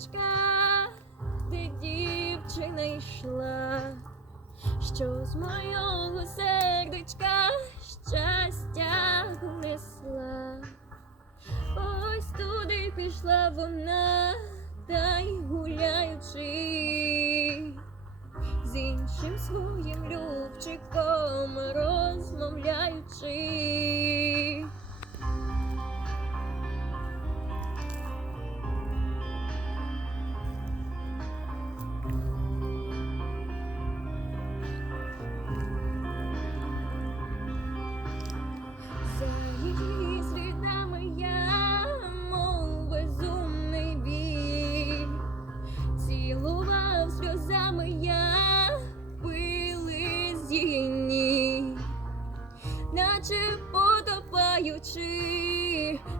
річка, де дівчина йшла, що з мого сердечка щастя внесла, ось туди пішла вона. Наче потопаючи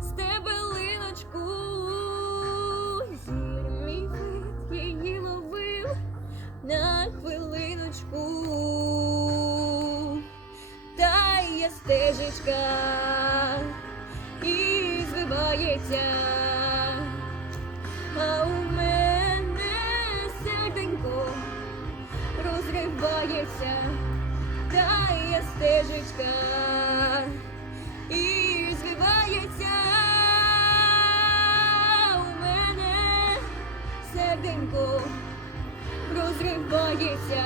стебелиночку, зір мій її ловив на хвилиночку. Та є стежечка і звивається, а у мене серденько розривається, стежечка і звивається, у мене серденько розривається.